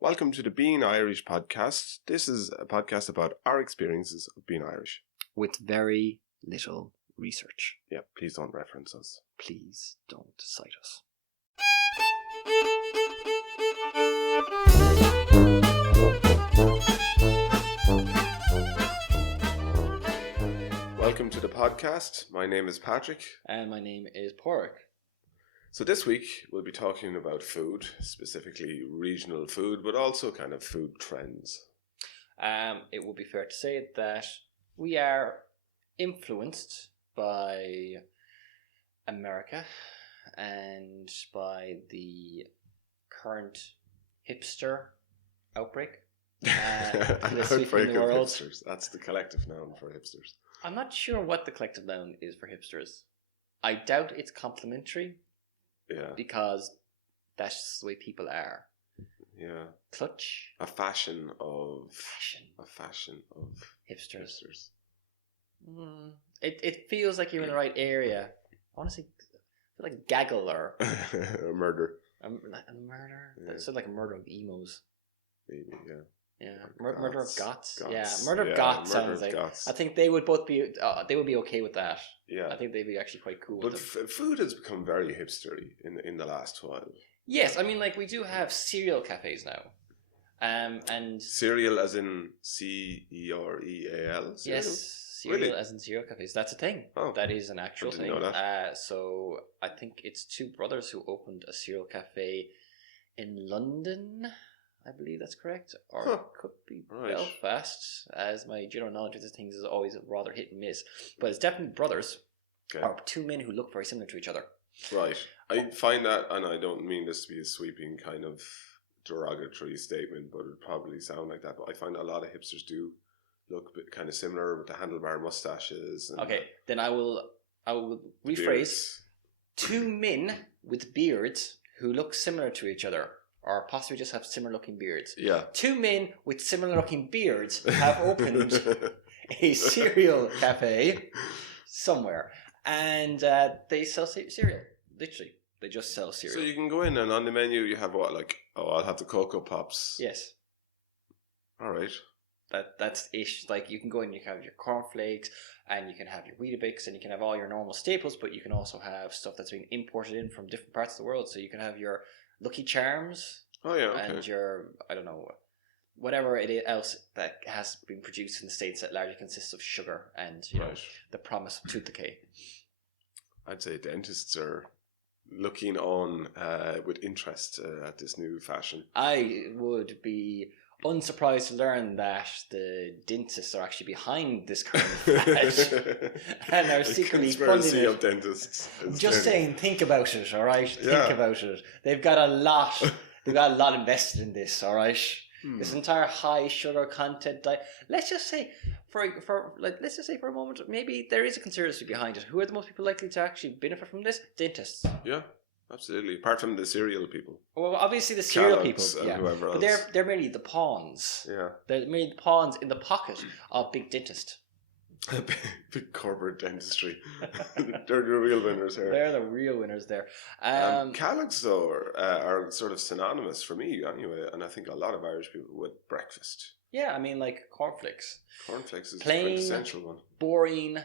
Welcome to the Being Irish podcast. This is a podcast about our experiences of being Irish. With very little research. Yeah, please don't reference us. Please don't cite us. Welcome to the podcast. My name is Patrick. And my name is Padraic. So this week we'll be talking about food, specifically regional food, but also kind of food trends. It would be fair to say that we are influenced by America and by the current hipster outbreak. Outbreak of hipsters. That's the collective noun for hipsters. I'm not sure what the collective noun is for hipsters. I doubt it's complimentary. Yeah. Because that's just the way people are. Yeah. Clutch. A fashion of hipsters. It feels like you're in the right area. Honestly, I feel like gaggle or a murder. A murder. Yeah. That sounds like a murder of emos. Maybe, yeah. Yeah, murder of goths. Yeah, murder of goths sounds like. Goths. I think they would both be. They would be okay with that. Yeah, I think they'd be actually quite cool. But with it. Food has become very hipstery in the last while. Yes, I mean, like we do have cereal cafes now, and cereal as in cereal. Yes, cereal really? as in cereal cafes. That's a thing. Oh, that is an actual thing. Know that. So I think it's two brothers who opened a cereal cafe in London. I believe that's correct, or it could be Belfast, as my general knowledge of these things is always rather hit and miss. But it's definitely brothers, or two men who look very similar to each other. Right. I find that, and I don't mean this to be a sweeping kind of derogatory statement, but it would probably sound like that. But I find a lot of hipsters do look a bit kind of similar with the handlebar mustaches. And okay, then I will rephrase. Beards. Two men with beards who look similar to each other. Or possibly just have similar looking beards. Yeah. Two men with similar looking beards have opened a cereal cafe somewhere. And they sell cereal. Literally. They just sell cereal. So you can go in and on the menu you have what, like, I'll have the Cocoa Pops. Yes. Alright. That's ish. Like you can go in and you can have your cornflakes and you can have your Weetabix and you can have all your normal staples, but you can also have stuff that's being imported in from different parts of the world. So you can have your Lucky Charms. Oh yeah, okay. And your, I don't know, whatever it is else that has been produced in the States that largely consists of sugar and you know the promise of tooth decay. I'd say dentists are looking on with interest at this new fashion. I would be unsurprised to learn that the dentists are actually behind this current fad and are secretly funding it. Of dentists. Just saying, think about it, all right? Yeah. Think about it. They've got a lot. They've got a lot invested in this, all right? This entire high sugar content diet. Let's just say, for a moment, maybe there is a conspiracy behind it. Who are the most people likely to actually benefit from this? Dentists. Yeah. Absolutely, apart from the cereal people. Well, obviously the cereal people, yeah. Whoever else. But they're merely the pawns. Yeah, they're merely the pawns in the pocket of big dentist. Big corporate dentistry. They're the real winners here. They're the real winners there. Kellogg's though are sort of synonymous for me anyway, and I think a lot of Irish people with breakfast. Yeah, I mean like cornflakes. Cornflakes is plain, the quintessential one. Boring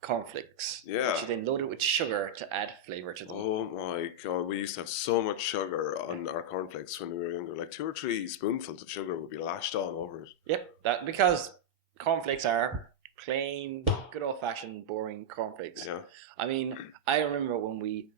cornflakes. Yeah. Which you then loaded with sugar to add flavour to them. Oh my god, we used to have so much sugar on our cornflakes when we were younger. Like 2 or 3 spoonfuls of sugar would be lashed on over it. Yep, that because cornflakes are plain, good old fashioned, boring cornflakes. Yeah. I mean, I remember when we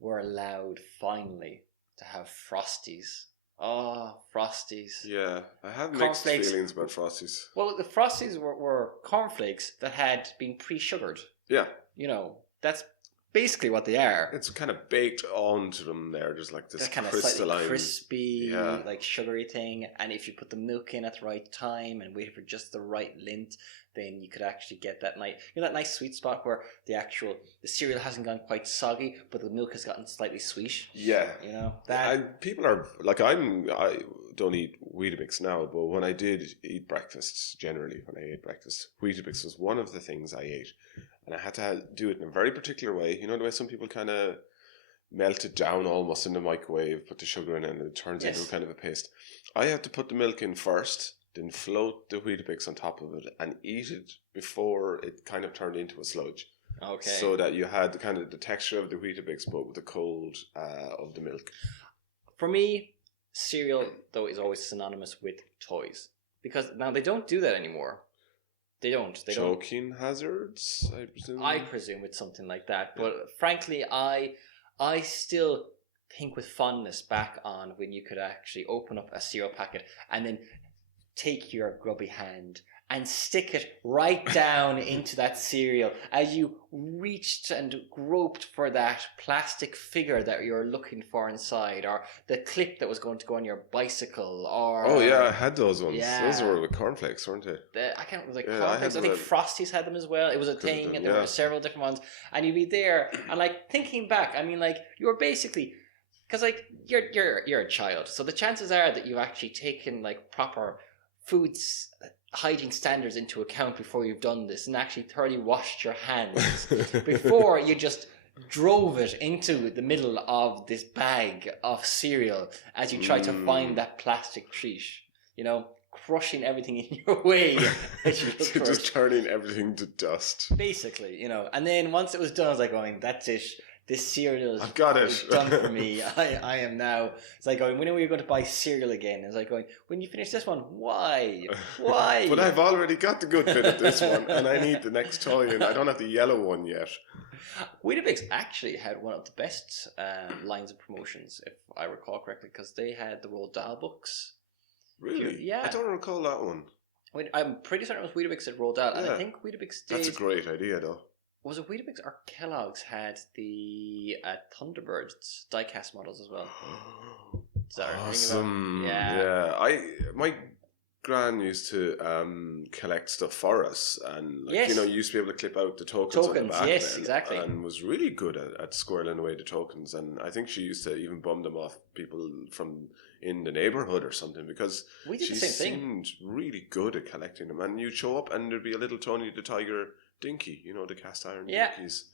were allowed finally to have Frosties. Oh, Frosties. Yeah, I have mixed feelings about Frosties. Well, the Frosties were cornflakes that had been pre-sugared. Yeah. You know, that's basically what they are. It's kind of baked onto them there, just like this kind crystalline, of slightly crispy, like sugary thing. And if you put the milk in at the right time and wait for just the right lint, then you could actually get that that nice sweet spot where the cereal hasn't gone quite soggy, but the milk has gotten slightly sweet. Yeah, you know that. People are like I don't eat Weetabix now, but when I did eat breakfast, generally when I ate breakfast, Weetabix was one of the things I ate, and I had to do it in a very particular way. You know the way some people kind of melt it down almost in the microwave, put the sugar in, and it turns into kind of a paste. I have to put the milk in first, then float the Weetabix on top of it and eat it before it kind of turned into a sludge. Okay. So that you had the kind of the texture of the Weetabix, but with the cold of the milk. For me, cereal, though, is always synonymous with toys. Because now they don't do that anymore. They don't. Choking hazards, I presume? I presume it's something like that. But frankly, I still think with fondness back on when you could actually open up a cereal packet and then take your grubby hand and stick it right down into that cereal as you reached and groped for that plastic figure that you're looking for inside, or the clip that was going to go on your bicycle, or... Oh yeah, I had those ones. Yeah. Those were with cornflakes, weren't they? I can't remember, cornflakes. I think Frosty's had them as well. It was a thing, and there were several different ones. And you'd be there, and like thinking back, I mean, like you were basically... Because like you're a child, so the chances are that you've actually taken like proper foods hygiene standards into account before you've done this, and actually thoroughly washed your hands before you just drove it into the middle of this bag of cereal as you try to find that plastic treat, you know, crushing everything in your way as you look for just turning everything to dust, basically, you know. And then once it was done, I was like going, that's it. This cereal I've got it. is done for me. I am now. It's like going, when are you going to buy cereal again? It's like going, when you finish this one, why? Why? But I've already got the good bit of this one, and I need the next toy, and I don't have the yellow one yet. Weetabix actually had one of the best lines of promotions, if I recall correctly, because they had the Roald Dahl books. Really? Yeah. I don't recall that one. I'm pretty certain it was Weetabix that Roald Dahl, and I think Weetabix did... That's a great idea, though. Was it Weetabix or Kellogg's had the Thunderbirds diecast models as well? Awesome. Yeah. My gran used to collect stuff for us, and you know, you used to be able to clip out the tokens on the back. Yes, then, exactly. And was really good at squirreling away the tokens, and I think she used to even bum them off people from in the neighborhood or something, because we did she the same thing. Seemed really good at collecting them, and you'd show up and there'd be a little Tony the Tiger dinky, you know, the cast iron dinkies.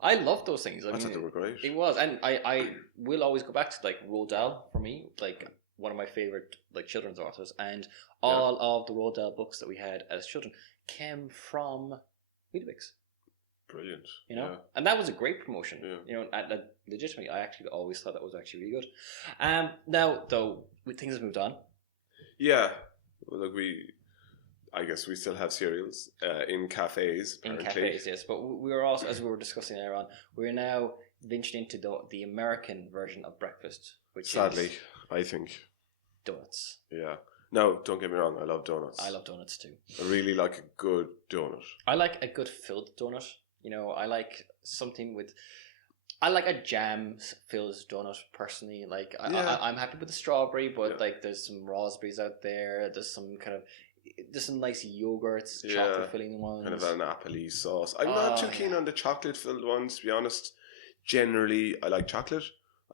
I love those things. I thought they were great. It was, and I will always go back to like Roald Dahl for me, like one of my favorite like children's authors, and all of the Roald Dahl books that we had as children came from Weetabix. Brilliant. You know, and that was a great promotion. Yeah. You know, and legitimately, I actually always thought that was actually really good. Now though, things have moved on. Yeah. Well, look, I guess we still have cereals in cafes. Apparently. In cafes, yes. But we were also, as we were discussing earlier on, we're now venturing into the American version of breakfast, which sadly, I think, donuts. Yeah. No, don't get me wrong. I love donuts. I love donuts too. I really like a good donut. I like a good filled donut. You know, I like something with... I like a jam-filled donut, personally. Like, I'm happy with the strawberry, but like, there's some raspberries out there. There's some nice yogurts, chocolate filling ones. Kind of an apple-y sauce. I'm not too keen on the chocolate filled ones, to be honest. Generally, I like chocolate.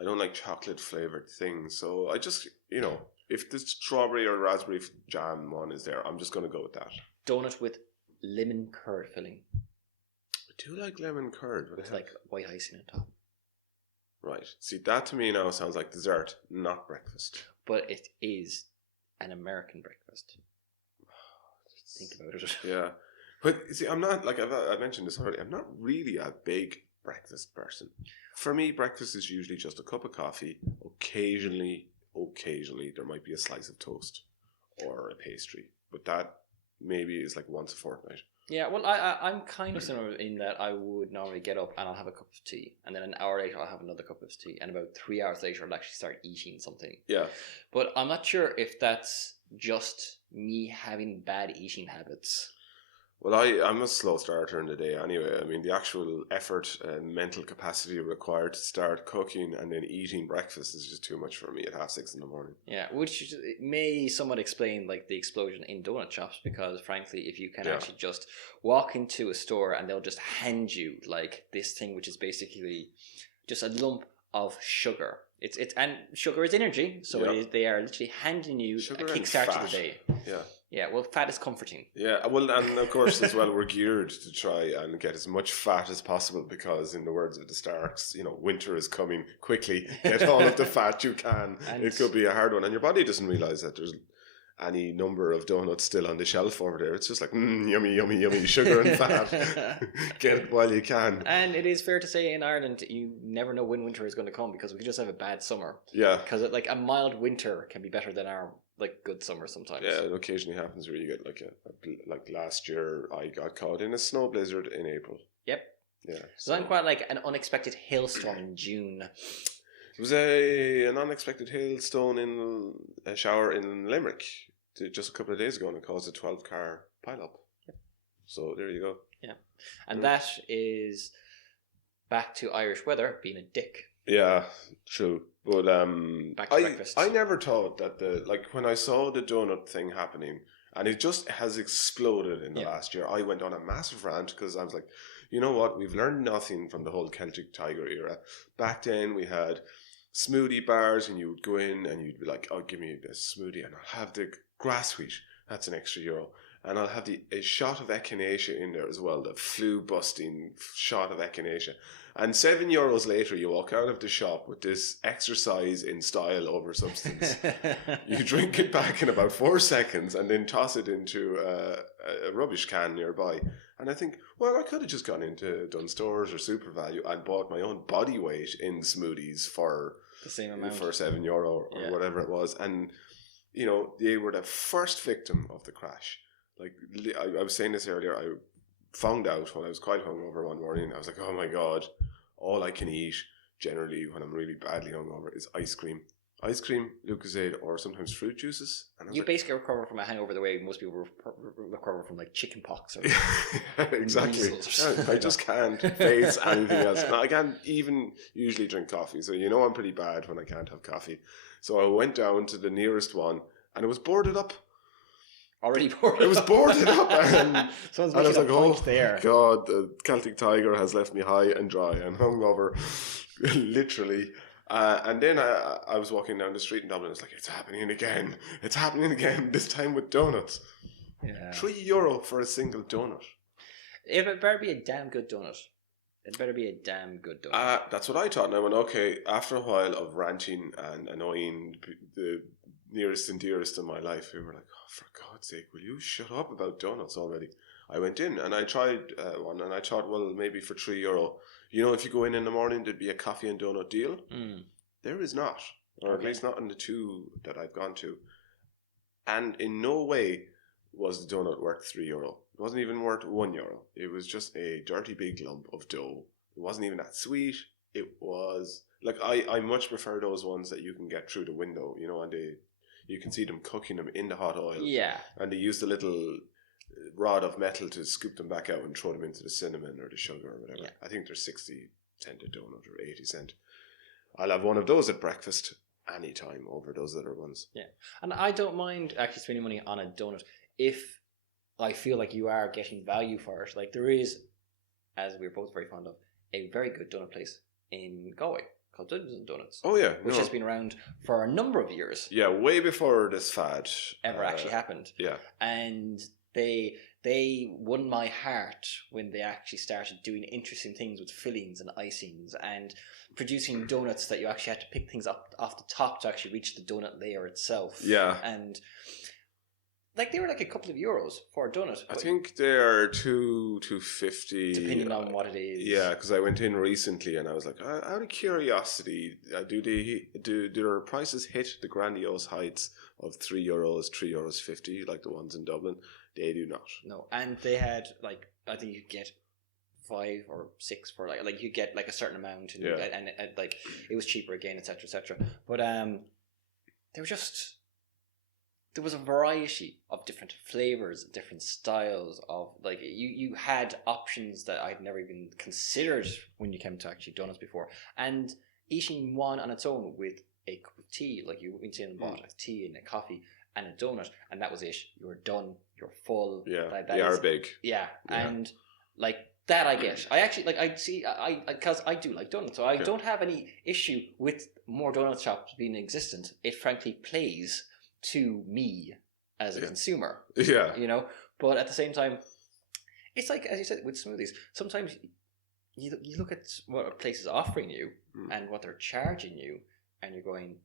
I don't like chocolate flavored things. So I just, you know, if the strawberry or raspberry jam one is there, I'm just going to go with that. Donut with lemon curd filling. I do like lemon curd. With like white icing on top. Right. See, that to me now sounds like dessert, not breakfast. But it is an American breakfast. Think about it. Yeah. But see, I'm not, like I mentioned this already, I'm not really a big breakfast person. For me, breakfast is usually just a cup of coffee. Occasionally, there might be a slice of toast or a pastry. But that maybe is like once a fortnight. Yeah, well, I'm kind of similar in that I would normally get up and I'll have a cup of tea, and then an hour later I'll have another cup of tea, and about 3 hours later I'll actually start eating something. Yeah. But I'm not sure if that's just me having bad eating habits. Well, I'm a slow starter in the day anyway. I mean, the actual effort and mental capacity required to start cooking and then eating breakfast is just too much for me at 6:30 in the morning. Yeah, which may somewhat explain like the explosion in donut shops, because frankly, if you can actually just walk into a store and they'll just hand you like this thing, which is basically just a lump of sugar. And sugar is energy, so they are literally handing you sugar a kickstart to the day. Yeah. Yeah, well, fat is comforting. Yeah, well, and of course as well, we're geared to try and get as much fat as possible because, in the words of the Starks, winter is coming quickly. Get all of the fat you can. And it could be a hard one, and your body doesn't realize that there's any number of donuts still on the shelf over there. It's just like yummy, yummy, yummy, sugar and fat. Get it while you can. And it is fair to say in Ireland, you never know when winter is going to come because we could just have a bad summer. Yeah, because like a mild winter can be better than our good summer sometimes. Yeah, it occasionally happens where you get like last year I got caught in a snow blizzard in April. Yep. Yeah. So I'm quite like an unexpected hailstorm in June. It was an unexpected hailstone in a shower in Limerick just a couple of days ago, and it caused a 12-car pileup. Yep. So there you go. Yeah, and that is back to Irish weather being a dick. Yeah, true. But back to breakfast. I never thought that when I saw the donut thing happening, and it just has exploded in the last year, I went on a massive rant because I was like, you know what? We've learned nothing from the whole Celtic Tiger era. Back then we had smoothie bars, and you would go in and you'd be like, oh, give me this smoothie, and I'll have the grass wheat. That's an extra euro. And I'll have a shot of echinacea in there as well, the flu-busting shot of echinacea. And €7 later, you walk out of the shop with this exercise in style over substance. You drink it back in about 4 seconds and then toss it into a rubbish can nearby. And I think, well, I could have just gone into Dunstores or Super Value and bought my own body weight in smoothies for the same amount, for €7 or whatever it was. And, they were the first victim of the crash. Like, I was saying this earlier, I found out when I was quite hungover one morning, I was like, oh my God, all I can eat generally when I'm really badly hungover is ice cream. Ice cream, Lucozade, or sometimes fruit juices. And you basically recover from a hangover the way most people recover from like chicken pox or exactly. I just can't face anything else. Now, I can't even usually drink coffee, so I'm pretty bad when I can't have coffee. So I went down to the nearest one, and it was boarded up. Already boarded. It was boarded up, and I was like, "Oh there. God, the Celtic Tiger has left me high and dry and hungover, literally." And then I was walking down the street in Dublin. It's like, it's happening again. It's happening again. This time with donuts. Yeah. €3 for a single donut. It better be a damn good donut. It better be a damn good donut. That's what I thought. And I went, okay. After a while of ranting and annoying the nearest and dearest in my life, who were like, oh, for God's sake, will you shut up about donuts already? I went in and I tried one, and I thought, well, maybe for €3, if you go in the morning, there'd be a coffee and donut deal. There is not, or at least not in the two that I've gone to. And in no way was the donut worth €3. It wasn't even worth €1. It was just a dirty big lump of dough. It wasn't even that sweet. It was like, I much prefer those ones that you can get through the window, and you can see them cooking them in the hot oil. Yeah. And they use the little rod of metal to scoop them back out and throw them into the cinnamon or the sugar or whatever. Yeah. I think they're 60 cent a donut or 80 cent. I'll have one of those at breakfast anytime over those other ones. Yeah. And I don't mind actually spending money on a donut if I feel like you are getting value for it. Like there is, as we're both very fond of, a very good donut place in Galway called Dungeons and Donuts. Oh yeah, which has been around for a number of years. Yeah, way before this fad ever actually happened. Yeah, and they won my heart when they actually started doing interesting things with fillings and icings and producing donuts that you actually had to pick things up off the top to actually reach the donut layer itself. Yeah, and they were like a couple of euros for a donut. I think they are $2.50 depending on what it is. Yeah, because I went in recently and I was like, out of curiosity, do their prices hit the grandiose heights of €3, €3.50 like the ones in Dublin? They do not. No, and they had I think you could get 5 or 6 for you get a certain amount, and and it was cheaper again, etc., etc. But they were just. There was a variety of different flavors, different styles of you had options that I'd never even considered when you came to actually donuts before. And eating one on its own with a cup of tea, like you went in and bought a tea and a coffee and a donut, and that was it. You were done. You're full. Yeah, they are big. Yeah, and that I get. I actually because I do like donuts, so I don't have any issue with more donut shops being existent. It frankly plays to me as a consumer. Yeah. You know, but at the same time, it's like, as you said, with smoothies, sometimes you look at what a place is offering you and what they're charging you, and you're going,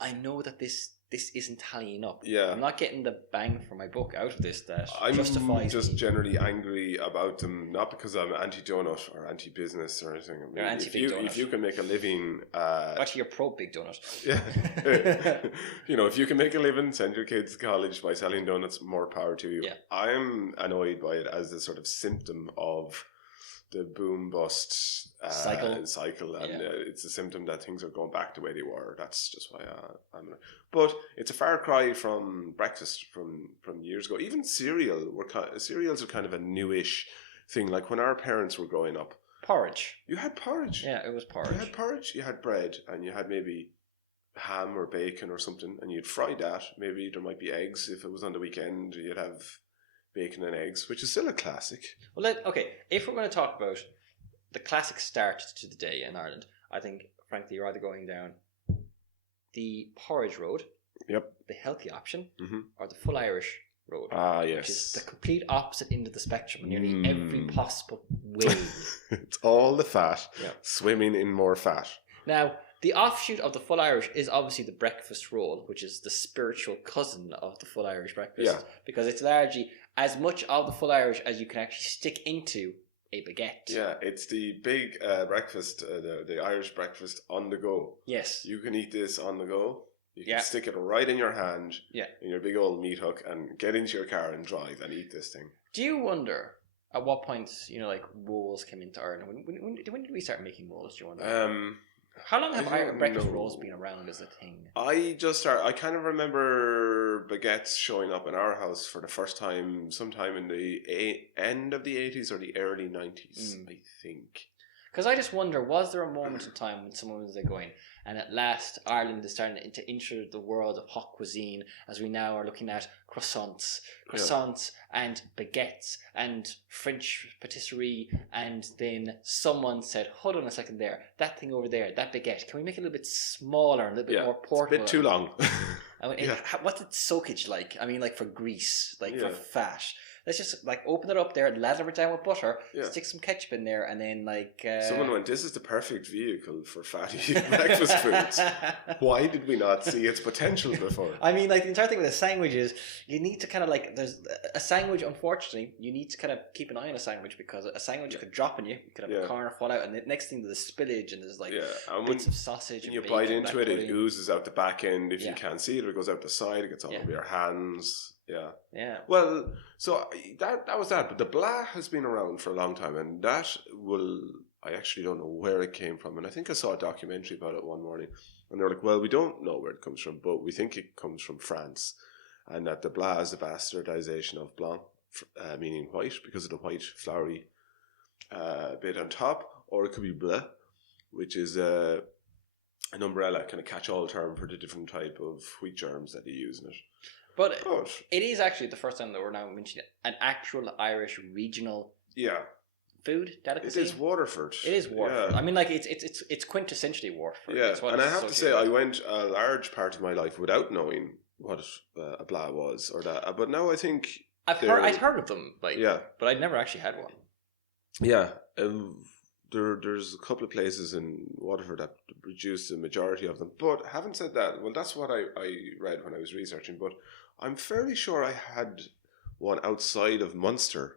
I know that this isn't tallying up. Yeah. I'm not getting the bang for my buck out of this that I'm justifies just me. generally angry about them, not because I'm anti-donut or anti-business or anything. I mean, You're anti-big donut. if you can make a living... Actually, you're pro-big donut. Yeah. You know, if you can make a living, send your kids to college by selling donuts, more power to you. Yeah. I'm annoyed by it as a sort of symptom of the boom bust cycle, and it's a symptom that things are going back the way they were. That's just why I'm. But it's a far cry from breakfast from years ago. Even cereals are kind of a newish thing. Like when our parents were growing up, porridge. You had porridge. Yeah, it was porridge. You had porridge. You had bread, and you had maybe ham or bacon or something, and you'd fry that. Maybe there might be eggs if it was on the weekend. You'd have bacon and eggs, which is still a classic. Well, if we're going to talk about the classic start to the day in Ireland, I think, frankly, you're either going down the porridge road, the healthy option, or the full Irish road. Ah, yes. Which is the complete opposite end of the spectrum in nearly every possible way. It's all the fat, swimming in more fat. Now, the offshoot of the full Irish is obviously the breakfast roll, which is the spiritual cousin of the full Irish breakfast. Because it's largely as much of the full Irish as you can actually stick into a baguette. Yeah, it's the big breakfast, the Irish breakfast on the go. Yes. You can eat this on the go. You can stick it right in your hand, in your big old meat hook, and get into your car and drive and eat this thing. Do you wonder at what point, like rolls came into Ireland? When did we start making rolls, do you wonder? How long have breakfast rolls been around as a thing? I kind of remember baguettes showing up in our house for the first time sometime in the end of the 80s or the early 90s, I think. Because I just wonder, was there a moment in time when someone was going, and at last Ireland is starting to enter the world of hot cuisine, as we now are looking at croissants and baguettes and French patisserie, and then someone said, hold on a second there, that thing over there, that baguette, can we make it a little bit smaller and a little bit more portable? It's a bit too long. I mean, what's its soakage like? I mean, like for grease, for fat. Let's just open it up there, lather it down with butter, stick some ketchup in there, and then someone went, this is the perfect vehicle for fatty breakfast foods. Why did we not see its potential before? I mean, the entire thing with a sandwich is you need to kind of there's a sandwich, unfortunately, you need to kind of keep an eye on a sandwich, because a sandwich could drop on you. You could have a corner fall out, and the next thing there's spillage, and there's bits of sausage. And you bite into it, it oozes out the back end. If you can't see it, it goes out the side, it gets all over your hands. Yeah. Well, so that was that. But the blah has been around for a long time, and I actually don't know where it came from. And I think I saw a documentary about it one morning, and they're like, well, we don't know where it comes from, but we think it comes from France, and that the blah is a bastardization of blanc, meaning white, because of the white floury bit on top, or it could be bleu, which is an umbrella, kind of catch-all term for the different type of wheat germs that you use in it. But it is actually the first time that we're now mentioning an actual Irish regional food delicacy. It is Waterford. It is Waterford. I mean, it's quintessentially Waterford. Yeah, and I have to say, I went a large part of my life without knowing what a blah was or that. But now I think I'd heard of them, but I'd never actually had one. Yeah, there's a couple of places in Waterford that produce the majority of them. But having said that, well, that's what I read when I was researching. But I'm fairly sure I had one outside of Munster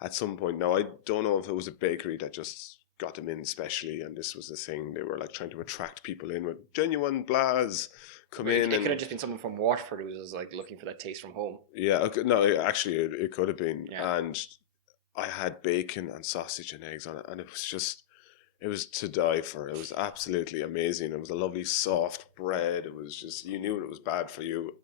at some point. Now, I don't know if it was a bakery that just got them in specially, and this was the thing. They were trying to attract people in with genuine blahs. It could have just been someone from Waterford who was looking for that taste from home. Yeah, no, actually, it could have been. Yeah. And I had bacon and sausage and eggs on it, and it was to die for. It was absolutely amazing. It was a lovely soft bread. It was just, you knew it was bad for you.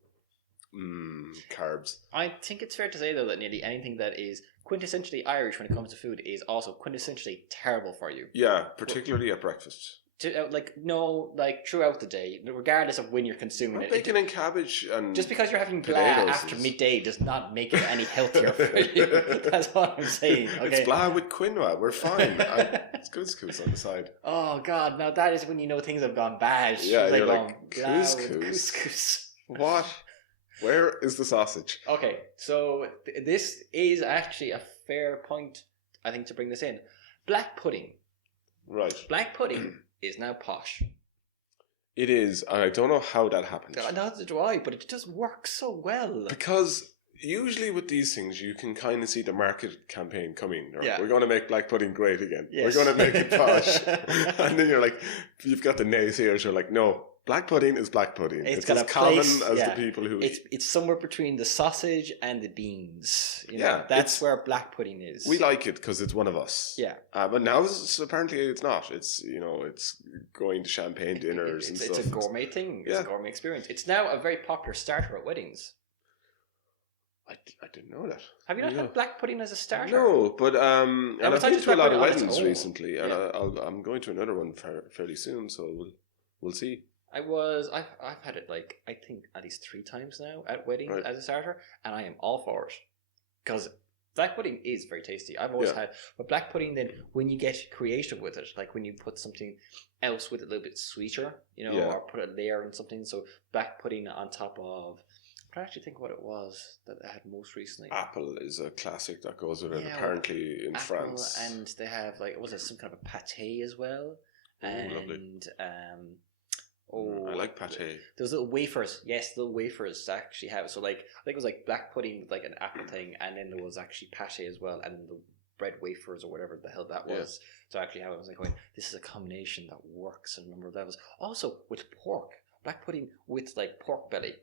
Carbs. I think it's fair to say, though, that nearly anything that is quintessentially Irish when it comes to food is also quintessentially terrible for you. Yeah, particularly at breakfast. Throughout the day, regardless of when you're consuming it. Bacon and cabbage and just because you're having blah after midday does not make it any healthier for you. That's what I'm saying. Okay? It's blah with quinoa. We're fine. It's couscous on the side. Oh God! Now that is when you know things have gone bad. Yeah, you're like couscous. Couscous. What? Where is the sausage? Okay, so this is actually a fair point, I think, to bring this in. Black pudding. Right. Black pudding is now posh. It is, and I don't know how that happened. Neither do I, but it just works so well. Because usually with these things, you can kind of see the market campaign coming. Right? Yeah. We're going to make black pudding great again. Yes. We're going to make it posh. And then you're like, you've got the naysayers who are like, no, black pudding is black pudding. It's got as a common place, as the people who eat. It's somewhere between the sausage and the beans. You know, Yeah, that's where black pudding is. We like it because it's one of us. Yeah. But now apparently it's not. It's, it's going to champagne dinners and stuff. It's a gourmet thing. It's a gourmet experience. It's now a very popular starter at weddings. I didn't know that. Have you not had black pudding as a starter? No, but and I've been to a lot of weddings recently, and yeah. I'm going to another one fairly soon, so we'll see. I've had it like I think at least 3 times now at weddings as a starter, and I am all for it because black pudding is very tasty. I've always had, but black pudding then when you get creative with it, like when you put something else with it a little bit sweeter, or put a layer in something. So black pudding on top of. I actually think what it was that I had most recently. Apple is a classic that goes with it, apparently in France. And they have some kind of a pâté as well. And lovely. I like pâté. Those little wafers, little wafers actually have it. So I think it was like black pudding with like an apple thing, and then there was actually pâté as well, and the bread wafers or whatever the hell that was. So actually I was like going, this is a combination that works on a number of levels. Also with pork, black pudding with like pork belly.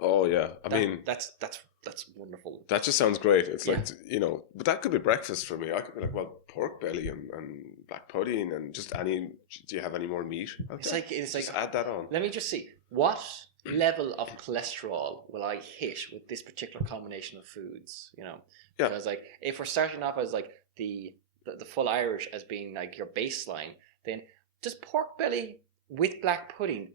Oh yeah, I mean that's wonderful. That just sounds great. It's like but that could be breakfast for me. I could be like, well, pork belly and black pudding and just any. Do you have any more meat? It's like just add that on. Let me just see what level of cholesterol will I hit with this particular combination of foods. Because like if we're starting off as like the full Irish as being like your baseline, then just pork belly with black pudding,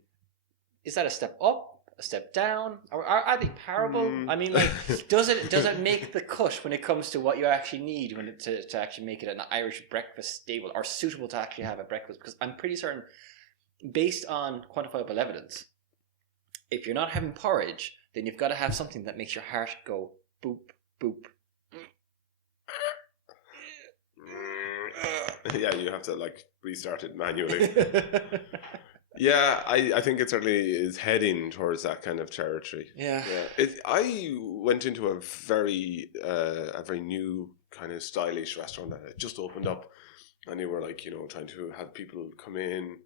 is that a step up? A step down, or are they parable? I mean, like, does it make the cut when it comes to what you actually need to actually make it an Irish breakfast staple or suitable to actually have at breakfast? Because I'm pretty certain, based on quantifiable evidence, if you're not having porridge, then you've got to have something that makes your heart go boop boop. Yeah, you have to like restart it manually. Yeah, I think it certainly is heading towards that kind of territory. Yeah. I went into a very new kind of stylish restaurant that had just opened up, and they were like, trying to have people come in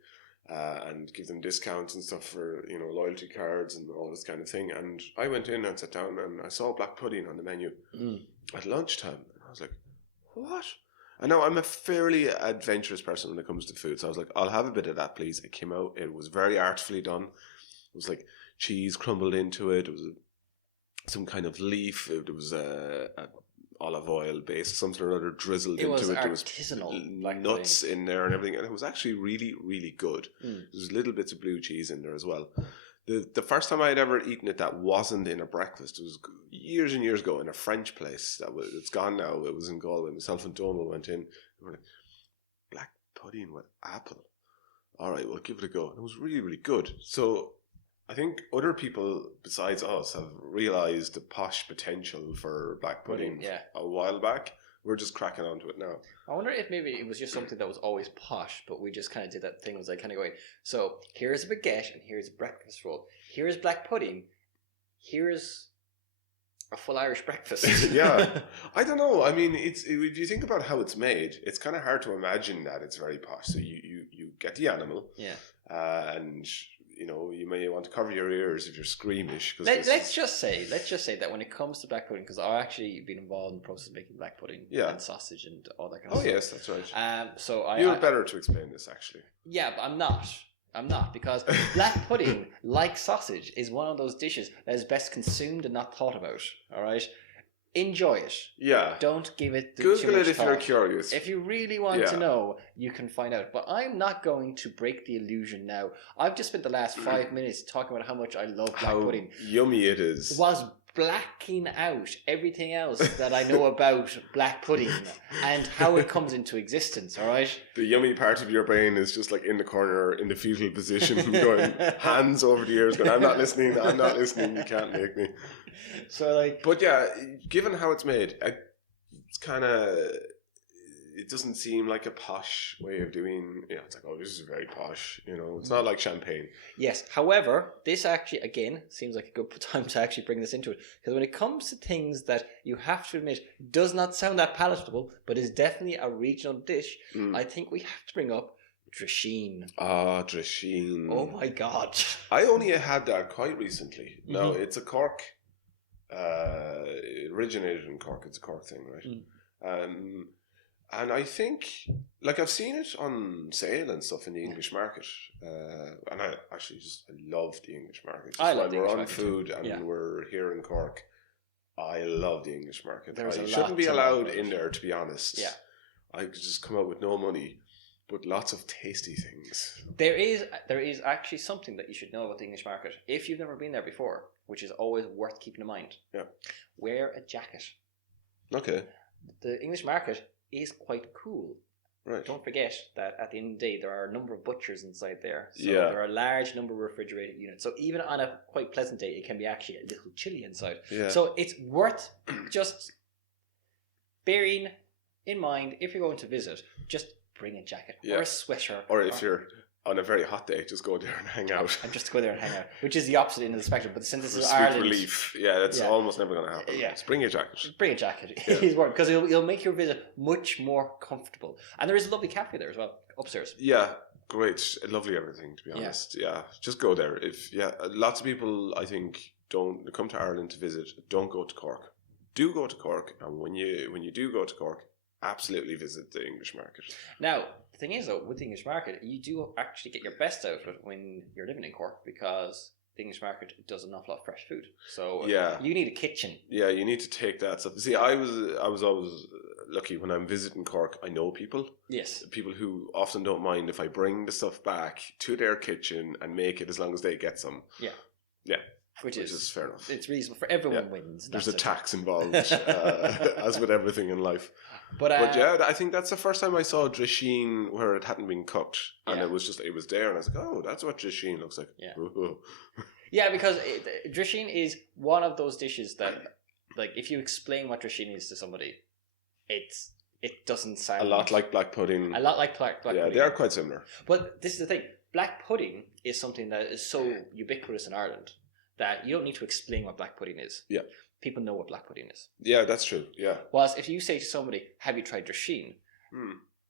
and give them discounts and stuff for, loyalty cards and all this kind of thing. And I went in and sat down and I saw black pudding on the menu at lunchtime. And I was like, what? And now I'm a fairly adventurous person when it comes to food. So I was like, I'll have a bit of that, please. It came out. It was very artfully done. It was like cheese crumbled into it. It was some kind of leaf. It was olive oil based, something or other drizzled into it. There was artisanal nuts in there and everything. And it was actually really, really good. There's little bits of blue cheese in there as well. The first time I had ever eaten it that wasn't in a breakfast, it was years and years ago in a French place. It's gone now. It was in Galway. Myself and Donal went in. And we're like, black pudding with apple. All right, we'll give it a go. It was really, really good. So I think other people besides us have realised the posh potential for black pudding a while back. We're just cracking onto it now. I wonder if maybe it was just something that was always posh, but we just kind of did that thing. Was like kind of going, so here's a baguette and here's a breakfast roll. Here's black pudding. Here's a full Irish breakfast. Yeah. I don't know. I mean, if you think about how it's made, it's kind of hard to imagine that it's very posh. So you get the animal. Yeah. And you may want to cover your ears if you're squeamish. Let's just say that when it comes to black pudding, because I've actually been involved in the process of making black pudding and sausage and all that kind of stuff. Oh yes, that's right. You're better to explain this actually. Yeah, but I'm not because black pudding, like sausage, is one of those dishes that is best consumed and not thought about. All right. Enjoy it. Yeah. Don't give it Google too much it if thought. you're curious. If you really want to know, you can find out. But I'm not going to break the illusion now. I've just spent the last 5 minutes talking about how much I love black pudding. Yummy it is. It was blacking out everything else that I know about black pudding and how it comes into existence, all right? The yummy part of your brain is just like in the corner, in the fetal position, going hands over the ears, going, I'm not listening, you can't make me. So like... But yeah, given how it's made, it's kind of... It doesn't seem like a posh way of doing. Yeah, it's like, oh, this is very posh. You know, it's not like champagne. Yes. However, this actually, again, seems like a good time to actually bring this into it. Because when it comes to things that you have to admit does not sound that palatable, but is definitely a regional dish, I think we have to bring up drisheen. Ah, drisheen. Oh my God. I only had that quite recently. No, it's a Cork. It originated in Cork. It's a Cork thing, right? And I think, like, I've seen it on sale and stuff in the English market. And I actually I love the English market. Just I love while the we're English on food and we're here in Cork, I love the English market. I shouldn't be allowed in there, to be honest. Yeah. I could just come out with no money, but lots of tasty things. There is actually something that you should know about the English market. If you've never been there before, which is always worth keeping in mind. Yeah. Wear a jacket. Okay. The English market is quite cool. Right. Don't forget that at the end of the day, there are a number of butchers inside there. So there are a large number of refrigerated units. So even on a quite pleasant day, it can be actually a little chilly inside. Yeah. So it's worth just bearing in mind, if you're going to visit, just bring a jacket or a sweater. Or if you're on a very hot day, just go there and hang out. And just go there and hang out, which is the opposite end of the spectrum. But since this is sweet Ireland, relief, that's almost never going to happen. Yeah, just bring a jacket. Bring a jacket. He's worth because it'll make your visit much more comfortable. And there is a lovely cafe there as well, upstairs. Yeah, great, lovely everything. To be honest, just go there. Lots of people I think don't come to Ireland to visit. Don't go to Cork. Do go to Cork, and when you do go to Cork, absolutely visit the English market. Now, the thing is, though, with the English market, you do actually get your best out of it when you're living in Cork because the English market does an awful lot of fresh food. So you need a kitchen. Yeah, you need to take that stuff. See, I was always lucky when I'm visiting Cork. I know people. Yes. People who often don't mind if I bring the stuff back to their kitchen and make it as long as they get some. Yeah. Yeah. Which is fair enough. It's reasonable for everyone wins. There's a tax involved, as with everything in life. But I think that's the first time I saw drisheen where it hadn't been cooked, and it was there, and I was like, oh, that's what drisheen looks like. Yeah. Yeah, because drisheen is one of those dishes that, like, if you explain what drisheen is to somebody, it doesn't sound a lot like black pudding. A lot like black pudding. Yeah, they are quite similar. But this is the thing: black pudding is something that is so ubiquitous in Ireland that you don't need to explain what black pudding is. Yeah. People know what black pudding is. Yeah, that's true. Yeah. Whilst if you say to somebody, have you tried drisheen?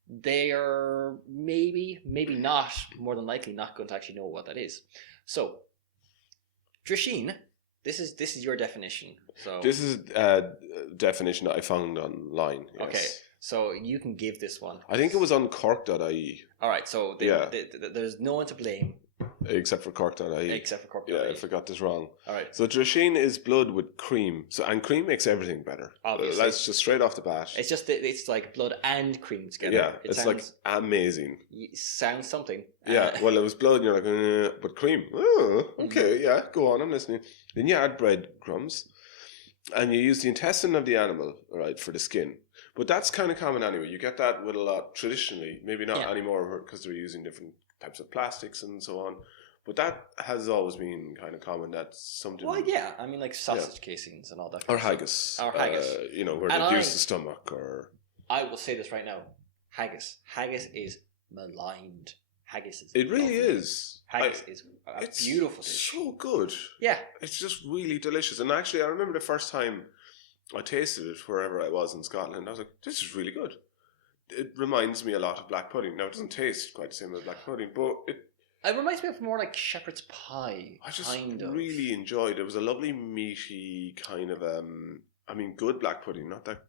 They are maybe not, more than likely not going to actually know what that is. So, drisheen, this is your definition. So this is a definition that I found online. Yes. Okay. So you can give this one. I think it was on cork.ie. All right. So there's no one to blame. Except for cork.ie. Except for cork.ie. Yeah, if I got this wrong. All right. So drisheen is blood with cream. And cream makes everything better. Obviously. That's just straight off the bat. It's like blood and cream together. Yeah, it's like amazing. Sounds something. Yeah, well, it was blood and you're like, but cream. Oh, okay, yeah, go on, I'm listening. Then you add breadcrumbs and you use the intestine of the animal, right, for the skin. But that's kind of common anyway. You get that with a lot traditionally. Maybe not anymore because they're using different types of plastics and so on, but that has always been kind of common. That's something. Well, yeah, I mean, like sausage casings and all that. Or haggis. Or haggis. Where they use the stomach. Or I will say this right now: haggis. Haggis is maligned. Haggis is. It really is. Haggis is a beautiful dish. So good. Yeah, it's just really delicious. And actually, I remember the first time I tasted it wherever I was in Scotland. I was like, "This is really good." It reminds me a lot of black pudding. Now, it doesn't taste quite the same as black pudding, but it reminds me of more like shepherd's pie. I just really enjoyed it. It was a lovely meaty kind of, good black pudding, not that,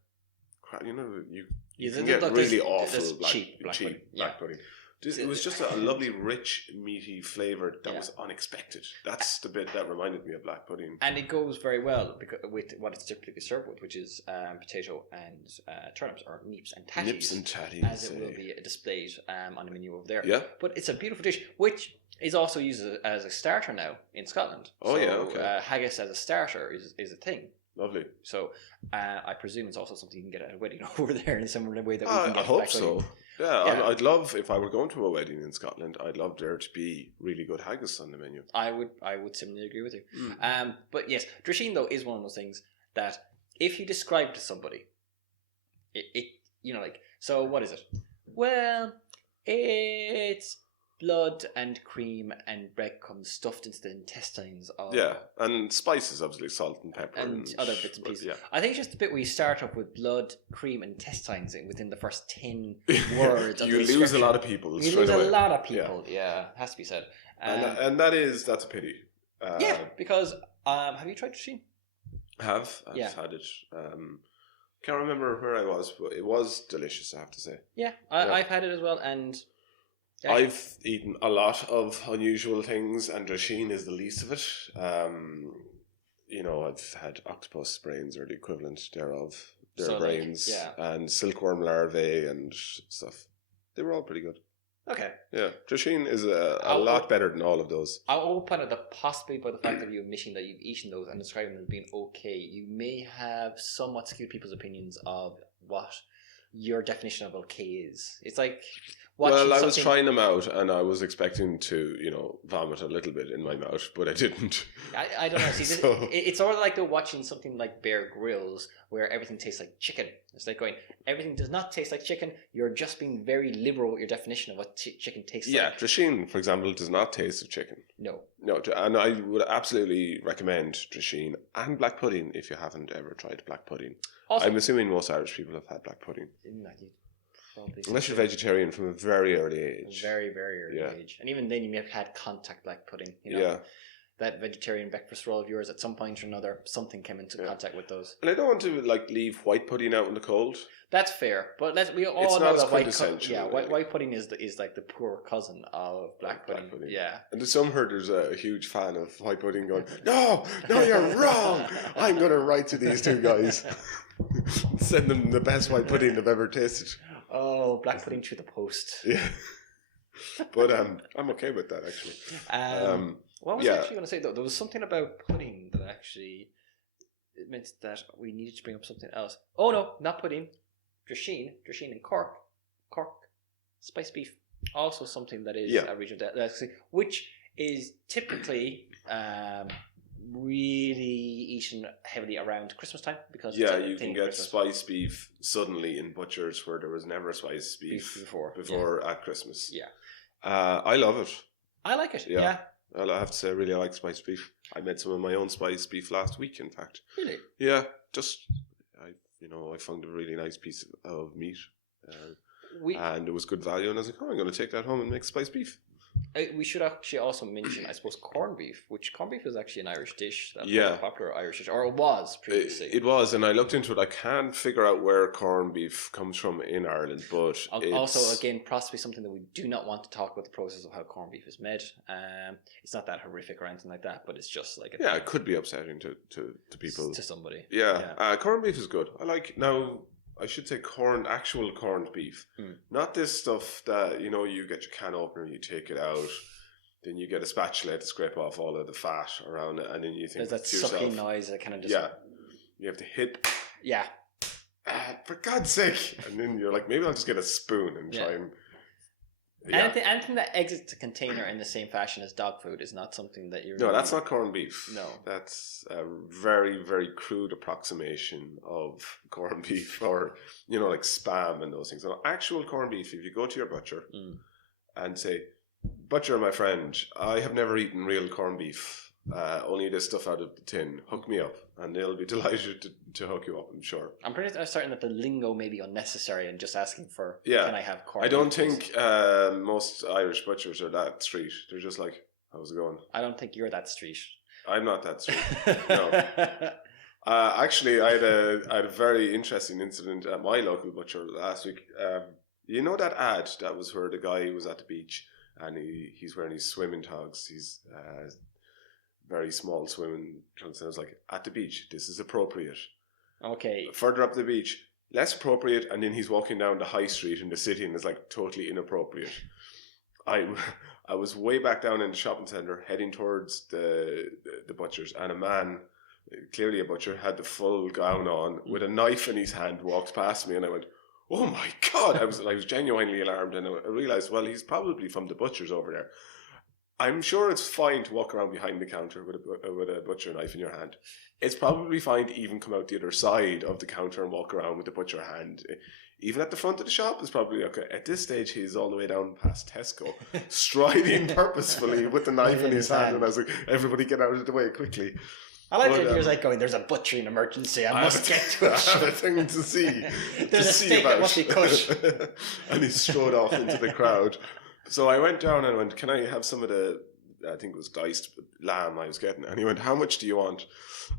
you can get really awful cheap black pudding. It was just a lovely, rich, meaty flavour that Yeah. was unexpected. That's the bit that reminded me of black pudding. And it goes very well with what it's typically served with, which is potato and turnips, or nips and tatties. Nips and tatties. As it will be displayed on the menu over there. Yeah. But it's a beautiful dish, which is also used as a starter now in Scotland. Oh, yeah, okay. Haggis as a starter is a thing. Lovely. So I presume it's also something you can get at a wedding over there in a similar way that we can get I hope black so. pudding. Yeah, I'd love, if I were going to a wedding in Scotland, I'd love there to be really good haggis on the menu. I would similarly agree with you. But yes, drisheen though is one of those things that if you describe to somebody, it so what is it? Well, it's blood and cream and breadcrumbs stuffed into the intestines of... Yeah, and spices, obviously, salt and pepper. And other bits and pieces. Yeah. I think it's just the bit where you start off with blood, cream and intestines within the first 10 words. You lose a lot of people. You lose a lot of people, yeah, has to be said. And that's a pity. Because have you tried drisheen? I've had it. Can't remember where I was, but it was delicious, I have to say. Yeah, I've had it as well, and... Yeah. I've eaten a lot of unusual things, and drisheen is the least of it. I've had octopus brains, or the equivalent thereof, their brains, and silkworm larvae and stuff. They were all pretty good. Okay. Yeah, drisheen is a lot better than all of those. I'll open it that possibly by the fact of you admitting that you've eaten those and describing them as being okay, you may have somewhat skewed people's opinions of what your definition of okay is. It's like... Well, I was trying them out, and I was expecting to, vomit a little bit in my mouth, but I didn't. I don't know. See, it's sort of like watching something like Bear Grylls, where everything tastes like chicken. It's like going, everything does not taste like chicken. You're just being very liberal with your definition of what chicken tastes like. Yeah, drisheen, for example, does not taste of chicken. No, and I would absolutely recommend drisheen and black pudding if you haven't ever tried black pudding. Also, I'm assuming most Irish people have had black pudding. Unless you're vegetarian from a very early age. Very, very early age. And even then you may have had contact black pudding. That vegetarian breakfast roll of yours, at some point or another, something came into contact with those. And I don't want to leave white pudding out in the cold. That's fair, but we all know that white pudding is like the poor cousin of black pudding. Yeah. And there's some herders a huge fan of white pudding going, no, you're wrong. I'm going to write to these two guys. Send them the best white pudding they've ever tasted. Oh, black pudding through the post. Yeah. But I'm okay with that, actually. What was I actually going to say, though? There was something about pudding that actually... It meant that we needed to bring up something else. Oh, no, not pudding. Drisheen in Cork. Spiced beef. Also something that is a regional delicacy, which is typically really eaten heavily around Christmas time. Because you can get spiced beef suddenly in butchers where there was never spiced beef before at Christmas. Yeah. I love it. I like it, yeah. I have to say, I really like spiced beef. I made some of my own spiced beef last week, in fact. Really? Yeah, I found a really nice piece of meat, and it was good value, and I was like, I'm going to take that home and make spiced beef. We should actually also mention, I suppose, corned beef, which corned beef is actually an Irish dish. A popular Irish dish, or it was previously. It was, and I looked into it. I can't figure out where corned beef comes from in Ireland, but also, again, possibly something that we do not want to talk about the process of how corned beef is made. It's not that horrific or anything like that, but it's just like it could be upsetting to people, to somebody. Yeah. Corned beef is good. I should say actual corned beef. Not this stuff that, you get your can opener, you take it out, then you get a spatula to scrape off all of the fat around it, and then you think there's that sucking noise that kind of just... Yeah. You have to hit... Yeah. For God's sake! And then you're like, maybe I'll just get a spoon and try and... Yeah. Anything that exits a container in the same fashion as dog food is not something that you're... No, that's not corned beef. No. That's a very, very crude approximation of corned beef, or, like Spam and those things. So actual corned beef, if you go to your butcher and say, butcher, my friend, I have never eaten real corned beef, only this stuff out of the tin. Hook me up. And they'll be delighted to hook you up, I'm sure. I'm pretty certain that the lingo may be unnecessary and just asking for, can I have corned beef? I don't think most Irish butchers are that street. They're just like, how's it going? I don't think you're that street. I'm not that street, no. Actually, I had a very interesting incident at my local butcher last week. You know that ad that was where the guy was at the beach and he's wearing his swimming togs. He's very small swimming trunks. And I was like, at the beach, this is appropriate. Okay. Further up the beach, less appropriate. And then he's walking down the high street in the city and it's like totally inappropriate. I was way back down in the shopping centre heading towards the butcher's, and a man, clearly a butcher, had the full gown on with a knife in his hand, walked past me, and I went, oh my God. I was genuinely alarmed, and I realised, well, he's probably from the butcher's over there. I'm sure it's fine to walk around behind the counter with a butcher knife in your hand. It's probably fine to even come out the other side of the counter and walk around with the butcher hand. Even at the front of the shop is probably okay. At this stage, he's all the way down past Tesco, striding purposefully with the knife in his hand. And I was like, everybody get out of the way quickly. I like it. You're like going, there's a butchering emergency. I must get to it. I have a thing to see. There's a steak that must be cut. And he strode off into the crowd. So I went down and went, can I have some of the, I think it was diced lamb I was getting. And he went, how much do you want?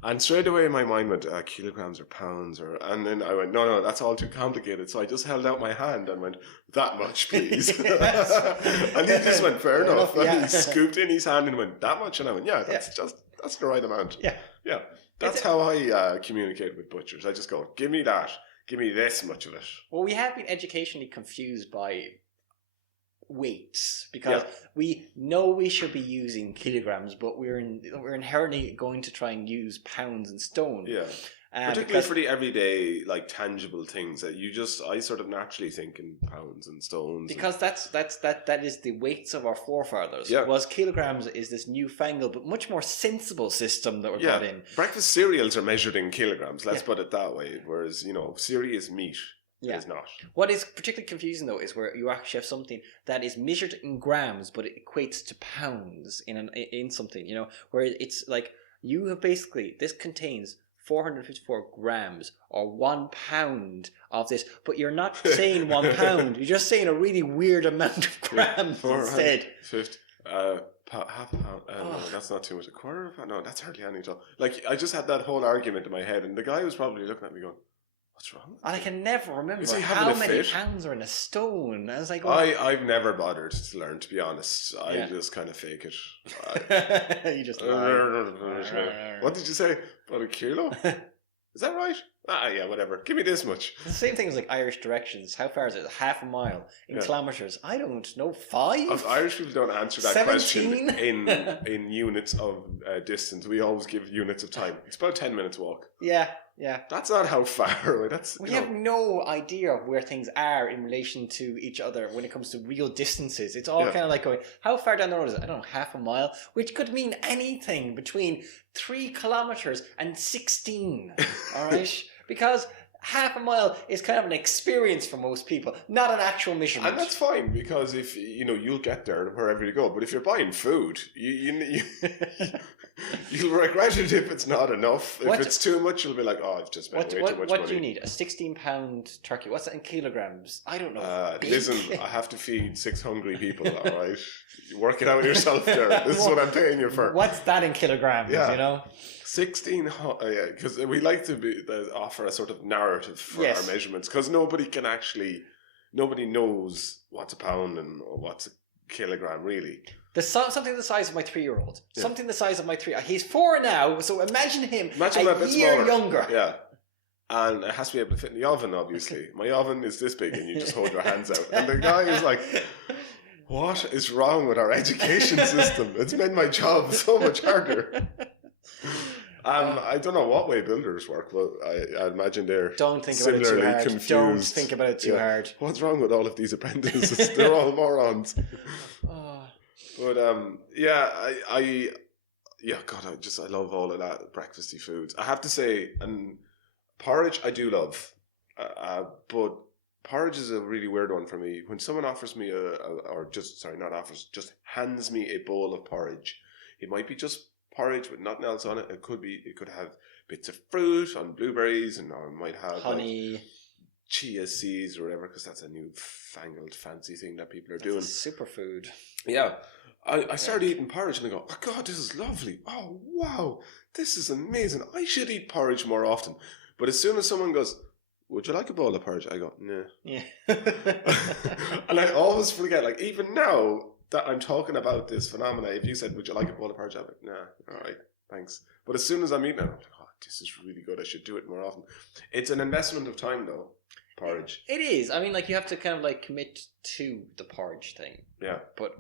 And straight away my mind went, kilograms or pounds. And then I went, no, that's all too complicated. So I just held out my hand and went, that much, please. And he just went, fair enough. Yeah. And he scooped in his hand and went, that much? And I went, that's the right amount. Yeah. That's how I communicate with butchers. I just go, give me that. Give me this much of it. Well, we have been educationally confused by weights because we know we should be using kilograms, but we're inherently going to try and use pounds and stone. Yeah. Particularly for the everyday, like, tangible things that I sort of naturally think in pounds and stones. Because that is the weights of our forefathers. Yeah. Whereas kilograms is this newfangled but much more sensible system that we're brought in. Breakfast cereals are measured in kilograms, let's put it that way. Whereas, serious meat is not. What is particularly confusing though is where you actually have something that is measured in grams but it equates to pounds in something, where it's like you have basically, this contains 454 grams or 1 pound of this, but you're not saying 1 pound, you're just saying a really weird amount of grams instead. 50, half a pound, no, that's not too much. A quarter of a pound? No, that's hardly any at all. Like, I just had that whole argument in my head, and the guy was probably looking at me going, what's wrong? And I can never remember how many pounds are in a stone. I was like, I've never bothered to learn, to be honest. I just kind of fake it. You just lie. What did you say? About a kilo? Is that right? Yeah, whatever. Give me this much. The same thing as like Irish directions. How far is it? Half a mile in kilometres? I don't know. 5? Irish people don't answer that 17? question in units of distance. We always give units of time. It's about 10 minutes walk. Yeah. That's not how far away. We have no idea of where things are in relation to each other when it comes to real distances. It's all kind of like going, how far down the road is it? I don't know, half a mile, which could mean anything between 3 kilometres and 16. All right? Because half a mile is kind of an experience for most people, not an actual measurement. And that's fine, because if you'll get there wherever you go. But if you're buying food, you'll regret it if it's not enough. If it's too much, you'll be like, oh, I've just spent way too much money. What do you need? A 16-pound turkey? What's that in kilograms? I don't know. Listen, I have to feed 6 hungry people, all right? You work it out yourself there. This is what I'm paying you for. What's that in kilograms, 16, because we like to offer a sort of narrative for our measurements, because nobody knows what's a pound and what's a kilogram, really. Something the size of my 3-year-old. Yeah. Something the size of my 3. He's 4 now, so imagine him a year smaller. Younger. Yeah. And it has to be able to fit in the oven, obviously. My oven is this big, and you just hold your hands out. And the guy is like, what is wrong with our education system? It's made my job so much harder. I don't know what way builders work, but I imagine they're similarly confused. Don't think about it too hard. What's wrong with all of these apprentices? They're all morons. But I love all of that breakfasty foods. I have to say, and porridge I do love, but porridge is a really weird one for me. When someone offers me just hands me a bowl of porridge, it might be just porridge with nothing else on it. It could have bits of fruit on blueberries, and or it might have honey, like chia seeds or whatever, because that's a new fangled fancy thing that people are doing. Superfood. Yeah. I started eating porridge and I go, oh God, this is lovely. Oh wow, this is amazing. I should eat porridge more often. But as soon as someone goes, would you like a bowl of porridge? I go, nah. Yeah. And I always forget, like, even now that I'm talking about this phenomena, if you said, would you like a bowl of porridge? I'm like, nah, all right, thanks. But as soon as I'm eating it, I'm like, oh, this is really good. I should do it more often. It's an investment of time, though, porridge. It is. I mean, like, you have to kind of, like, commit to the porridge thing. Yeah. But,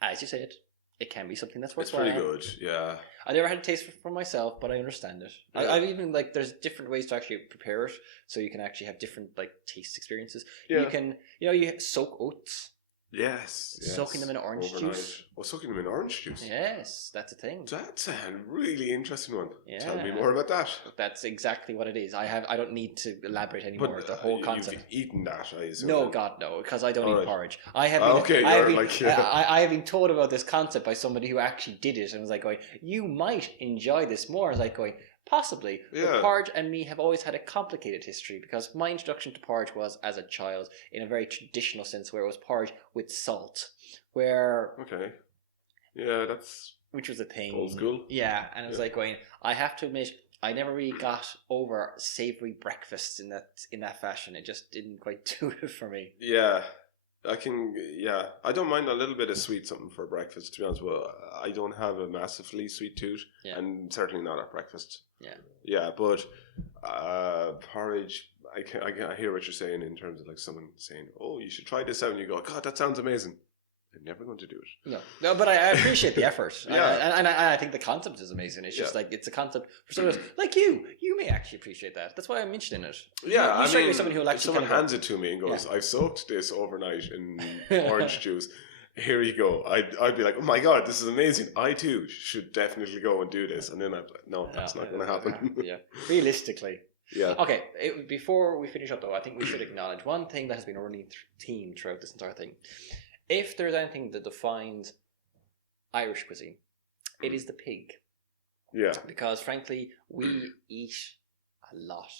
as you said, it can be something that's It's worthwhile. pretty good, yeah. I never had a taste for myself, but I understand it. Yeah. I've even, like, there's different ways to actually prepare it, so you can actually have different, like, taste experiences. Yeah. You can, you soak oats. Yes. Soaking them in orange Overnight. juice. Oh, soaking them in orange juice? Yes, that's a thing. That's a really interesting one. Yeah. Tell me more about that. That's exactly what it is. I don't need to elaborate anymore. But the whole concept. You've eaten that, I assume. No, God, no, because I don't eat porridge. I have I have been told about this concept by somebody who actually did it and was like going, you might enjoy this more. I was like going, possibly. Yeah. But porridge and me have always had a complicated history because my introduction to porridge was as a child in a very traditional sense where it was porridge with salt. Okay. Yeah, which was a thing. Old school. Yeah, and it was like going, I have to admit, I never really got over savoury breakfasts in that fashion. It just didn't quite do it for me. Yeah. I don't mind a little bit of sweet something for breakfast, to be honest. Well, I don't have a massively sweet tooth, and certainly not at breakfast. Yeah, but porridge, I hear what you're saying in terms of like someone saying, oh, you should try this out, and you go, God, that sounds amazing. I'm never going to do it. No, but I appreciate the effort. Yeah. And I think the concept is amazing. It's just like, it's a concept for someone else. Like you may actually appreciate that. That's why I'm mentioning it. Yeah, you strike me as someone who will actually if someone hands it to me and goes, I've soaked this overnight in orange juice. Here you go. I'd be like, oh my God, this is amazing. I too should definitely go and do this. And then I'd be like, no, that's not going to happen. Yeah, realistically. Yeah. Okay, before we finish up though, I think we should acknowledge one thing that has been a running theme throughout this entire thing. If there's anything that defines Irish cuisine, it is the pig. Yeah. Because frankly, we eat a lot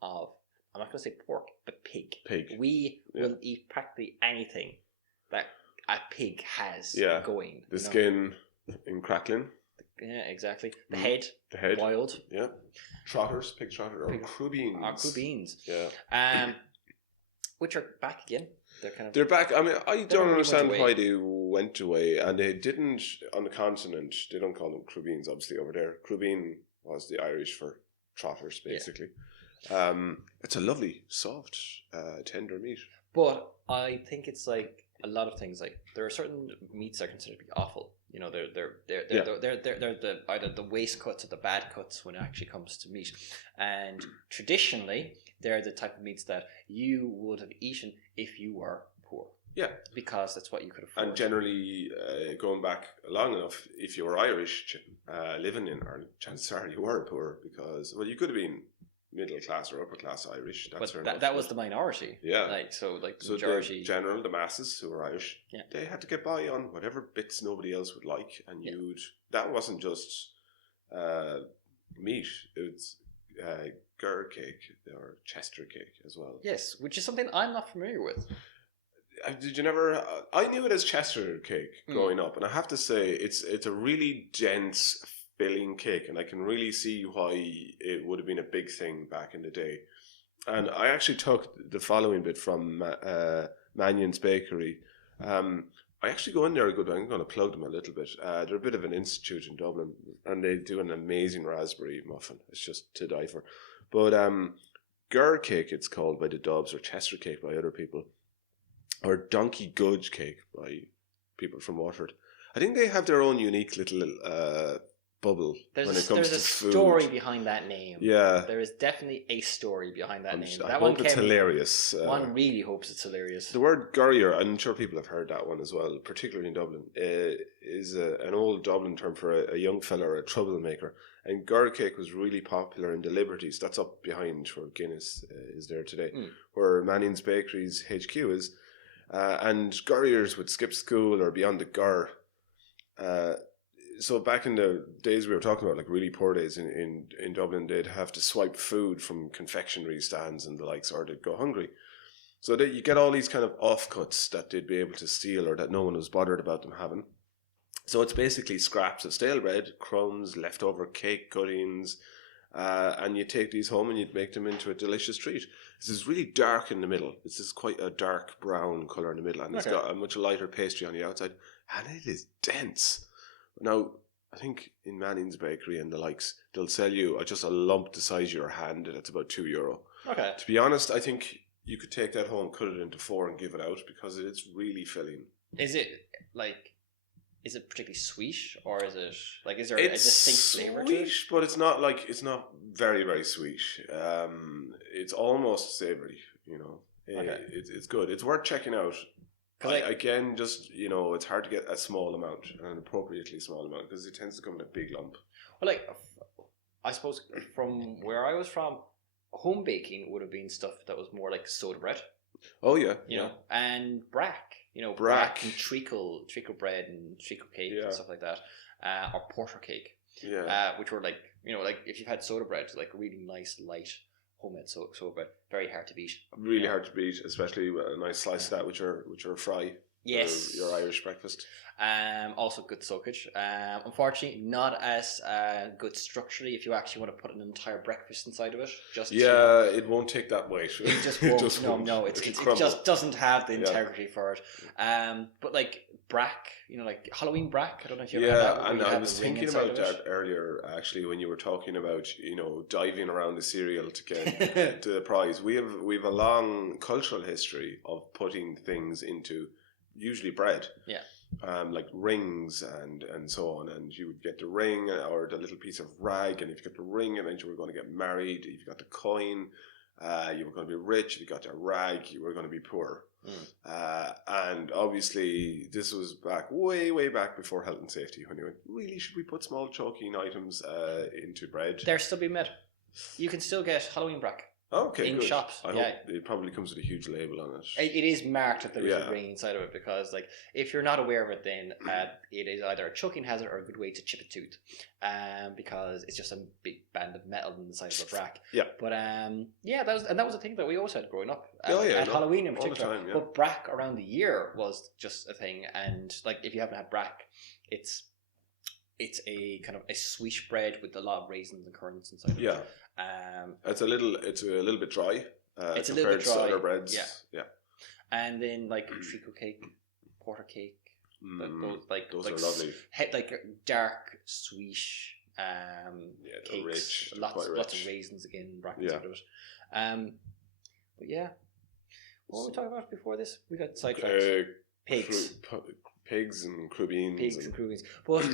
of, I'm not going to say pork, but pig. We will eat practically anything that a pig has going. The skin in crackling. Yeah, exactly. The head. Boiled. Yeah. Trotters, pig trotter, or Crubeens. Crubeens. Yeah. Which are back again. They're back. I mean, I don't understand why they went away, and they didn't on the continent. They don't call them Crubeens, obviously, over there. Crubeen was the Irish for trotters, basically. Yeah. It's a lovely, soft, tender meat. But I think it's like a lot of things. Like there are certain meats that are considered to be awful. They're either the waste cuts or the bad cuts when it actually comes to meat. And traditionally, they're the type of meats that you would have eaten if you were poor. Yeah. Because that's what you could afford. And generally, going back long enough, if you were Irish, living in Ireland, chances are you were poor because, well, you could have been middle class or upper class Irish. But that was the minority. Yeah. The majority. The masses who were Irish, they had to get by on whatever bits nobody else would like. And that wasn't just meat, it was gur cake or Chester cake as well. Yes, which is something I'm not familiar with. Did you never? I knew it as Chester cake growing up, and I have to say it's a really dense, filling cake, and I can really see why it would have been a big thing back in the day. And I actually took the following bit from Mannion's Bakery. I actually go in there a good bit. I'm going to plug them a little bit. They're a bit of an institute in Dublin, and they do an amazing raspberry muffin. It's just to die for. But gur cake, it's called by the Dubs, or Chester cake by other people, or donkey gudge cake by people from Waterford. I think they have their own unique little bubble when it comes to food. There's a story behind that name. Yeah. There is definitely a story behind that name. I hope it's hilarious. One really hopes it's hilarious. The word gurrier, I'm sure people have heard that one as well, particularly in Dublin, is an old Dublin term for a young fella or a troublemaker. And gur cake was really popular in the Liberties. That's up behind where Guinness is there today, where Mannion's Bakery's HQ is. And gurriers would skip school or be on the gur. So back in the days we were talking about, like really poor days in Dublin, they'd have to swipe food from confectionery stands and the likes, or they'd go hungry. So that you get all these kind of offcuts that they'd be able to steal or that no one was bothered about them having. So it's basically scraps of stale bread, crumbs, leftover cake cuttings, and you take these home and you'd make them into a delicious treat. This is really dark in the middle. This is quite a dark brown colour in the middle, and it's got a much lighter pastry on the outside, and it is dense. Now, I think in Manning's Bakery and the likes, they'll sell you just a lump the size of your hand, and it's about €2. Okay. To be honest, I think you could take that home, cut it into 4 and give it out, because it's really filling. Is it particularly sweet, or is it like, is there a distinct flavour to it? It's sweet, but it's not very, very sweet. It's almost savoury, you know. Okay. It's good. It's worth checking out. Again, just, you know, it's hard to get a small amount, an appropriately small amount, because it tends to come in a big lump. Well, like, I suppose from where I was from, home baking would have been stuff that was more like soda bread. Oh yeah, you know, and brack, you know, brack and treacle bread and treacle cake and stuff like that, or porter cake, which were like, you know, like if you've had soda bread, like really nice light homemade soda bread, very hard to beat. Really hard to beat, especially with a nice slice of that, which are fry. Yes, your Irish breakfast. Also good soakage. Unfortunately, not as good structurally. If you actually want to put an entire breakfast inside of it, it won't take that weight. It just won't. It just doesn't have the integrity for it. But like brack, you know, like Halloween brack. I don't know if you ever had that. And I was thinking about that earlier, actually, when you were talking about, you know, diving around the cereal to get to the prize. We have a long cultural history of putting things into usually bread, like rings and so on, and you would get the ring or the little piece of rag, and if you got the ring, and then you were going to get married. If you got the coin, you were going to be rich. If you got the rag, you were going to be poor. And obviously this was way back before health and safety, when you went, really, should we put small choking items into bread? They're still being made. You can still get Halloween brack. Okay, in good. shops. I hope it probably comes with a huge label on it. It is marked that there is a ring inside of it, because like if you're not aware of it, then it is either a choking hazard or a good way to chip a tooth, because it's just a big band of metal in the side of a brack. Yeah. But that was a thing that we always had growing up. At Halloween in particular. Time, But brack around the year was just a thing, and like if you haven't had brack, it's a kind of a sweet bread with a lot of raisins and currants inside of it. It's a little bit dry. It's a little bit dry. To other breads. Yeah. And then like treacle cake, porter cake. Those are lovely. Like dark, sweet cakes. Rich. Lots of raisins again, brackets out of it. But yeah. What were we talking about before this? We got sidetracked. Pigs. Pigs and Crubeens. Pigs and Crubeens. But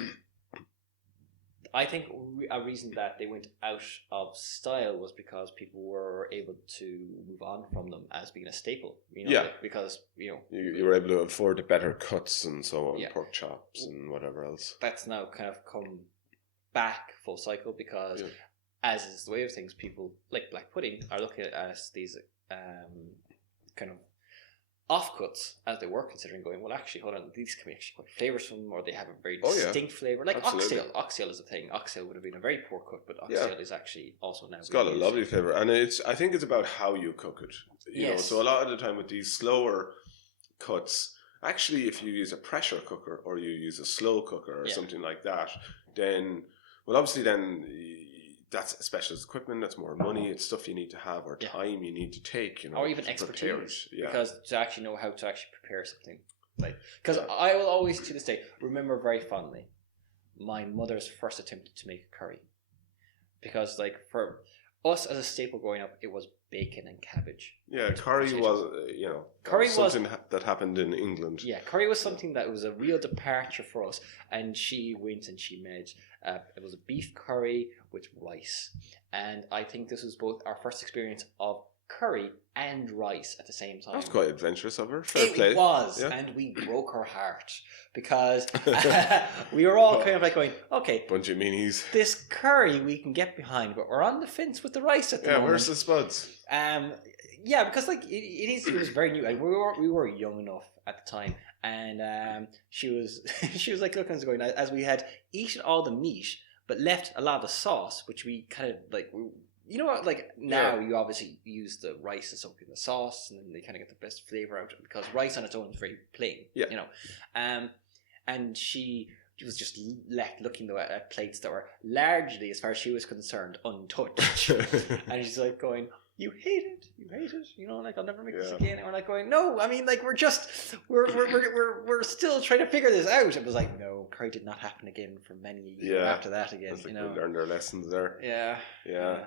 I think a reason that they went out of style was because people were able to move on from them as being a staple. You know, because you know you were able to afford the better cuts and so on, pork chops and whatever else. That's now kind of come back full cycle, because as is the way of things, people like black pudding are looking at it as these kind of offcuts, as they were considering going, well, actually, hold on, these can be actually quite flavoursome, or they have a very distinct flavour. Like oxtail. Oxtail is a thing. Oxtail would have been a very poor cut, but oxtail is actually also now. It's got a lovely flavour, and I think it's about how you cook it. You know, so a lot of the time with these slower cuts, actually, if you use a pressure cooker or you use a slow cooker or something like that, then, well, obviously, then that's specialist equipment, that's more money, it's stuff you need to have, or time you need to take, you know, or even expertise, because to actually know how to actually prepare something. Like, because I will always to this day remember very fondly my mother's first attempt to make a curry, because like for us as a staple growing up, it was bacon and cabbage. Curry was curry was something that happened in England. Curry was something that was a real departure for us, and she went and she made it was a beef curry with rice, and I think this was both our first experience of curry and rice at the same time. That's quite adventurous of her. Fair play. It was, and we broke her heart, because we were all kind of like going, okay, bunch of meanies. This curry we can get behind, but we're on the fence with the rice at the moment. Where's the spuds? Because like it was very new. Like we were young enough at the time, and she was like looking at us going, as we had eaten all the meat but left a lot of the sauce, which we kind of like. You know what? Like now, you obviously use the rice to soak in the sauce, and then they kind of get the best flavor out of it, because rice on its own is very plain. You know, and she was just left looking at plates that were largely, as far as she was concerned, untouched. And she's like going, you hate it, you know, like I'll never make this again. And we're like going, no, I mean, like we're still trying to figure this out. It was like, no, curry did not happen again for many years after that again. You know, we learned our lessons there. Yeah.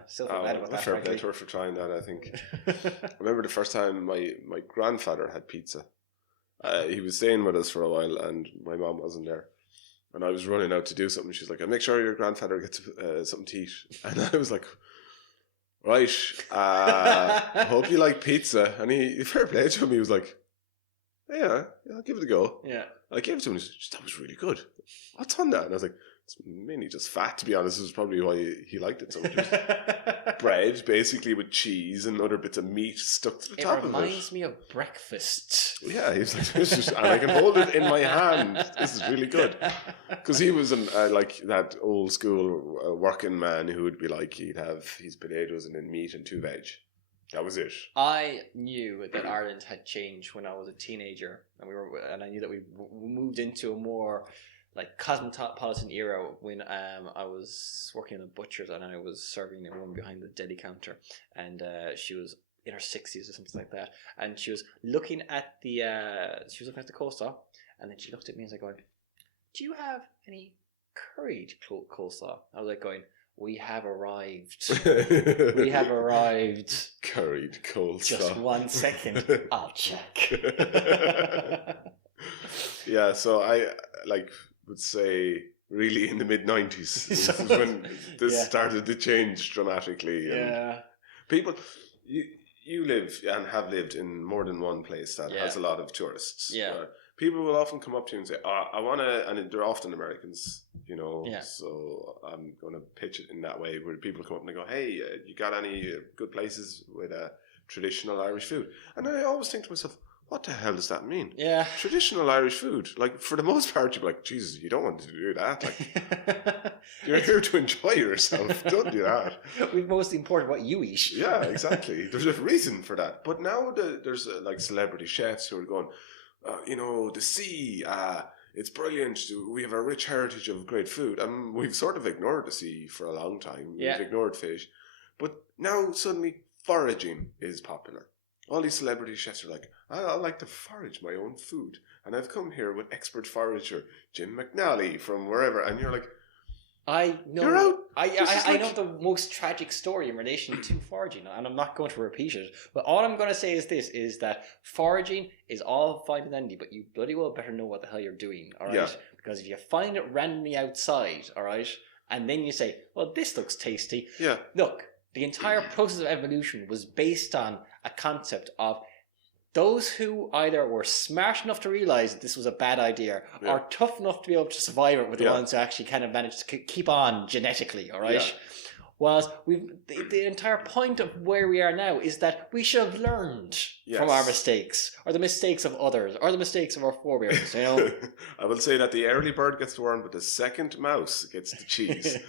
Still feel bad about that. Fair play to her for trying that. I think. I remember the first time my grandfather had pizza. He was staying with us for a while, and my mom wasn't there. And I was running out to do something. She's like, make sure your grandfather gets something to eat. And I was like, right, I hope you like pizza. And he fair play to him, he was like, yeah, I'll give it a go. Yeah. I gave it to him, and he said, that was really good. What's on that? And I was like, it's mainly just fat, to be honest. This is probably why he liked it so much. Bread, basically, with cheese and other bits of meat stuck to the top of it. It reminds me of breakfast. Yeah, he was like, and I can hold it in my hand. This is really good. Because he was like that old school working man who would be like, he'd have his potatoes and then meat and 2 veg. That was it. I knew that Ireland had changed when I was a teenager, and I knew that we moved into a more like cosmopolitan era when I was working in a butcher's and I was serving a woman behind the deli counter, and she was in her 60s or something like that, and she was looking at the coleslaw, and then she looked at me and was like, going, "Do you have any curried coleslaw?" I was like, going, "We have arrived. We have arrived." Curried coleslaw. Just 1 second. I'll check. Yeah, so I would say really in the mid-90s is when this started to change dramatically. And people, you live and have lived in more than one place that has a lot of tourists. Yeah. People will often come up to you and say, I want to, and they're often Americans, you know, so I'm going to pitch it in that way where people come up and they go, hey, you got any good places with traditional Irish food? And I always think to myself, what the hell does that mean? Yeah. Traditional Irish food. Like, for the most part, you'd be like, Jesus, you don't want to do that. Like, you're here to enjoy yourself. Don't do that. We've mostly important what you eat. Yeah, exactly. There's a reason for that. But now there's like celebrity chefs who are going, you know, the sea, it's brilliant. We have a rich heritage of great food. And we've sort of ignored the sea for a long time. We've ignored fish. But now suddenly foraging is popular. All these celebrity chefs are like, I like to forage my own food. And I've come here with expert forager Jim McNally from wherever. And you're like, I know. You're out. I know the most tragic story in relation to foraging, and I'm not going to repeat it. But all I'm going to say is this: is that foraging is all fine and dandy, but you bloody well better know what the hell you're doing, all right? Yeah. Because if you find it randomly outside, all right, and then you say, "Well, this looks tasty," look, the entire process of evolution was based on a concept of those who either were smart enough to realize that this was a bad idea or tough enough to be able to survive it with the ones who actually kind of managed to keep on genetically, all right? Whilst the entire point of where we are now is that we should have learned from our mistakes, or the mistakes of others, or the mistakes of our forebears, you know? I will say that the early bird gets the worm, but the second mouse gets the cheese.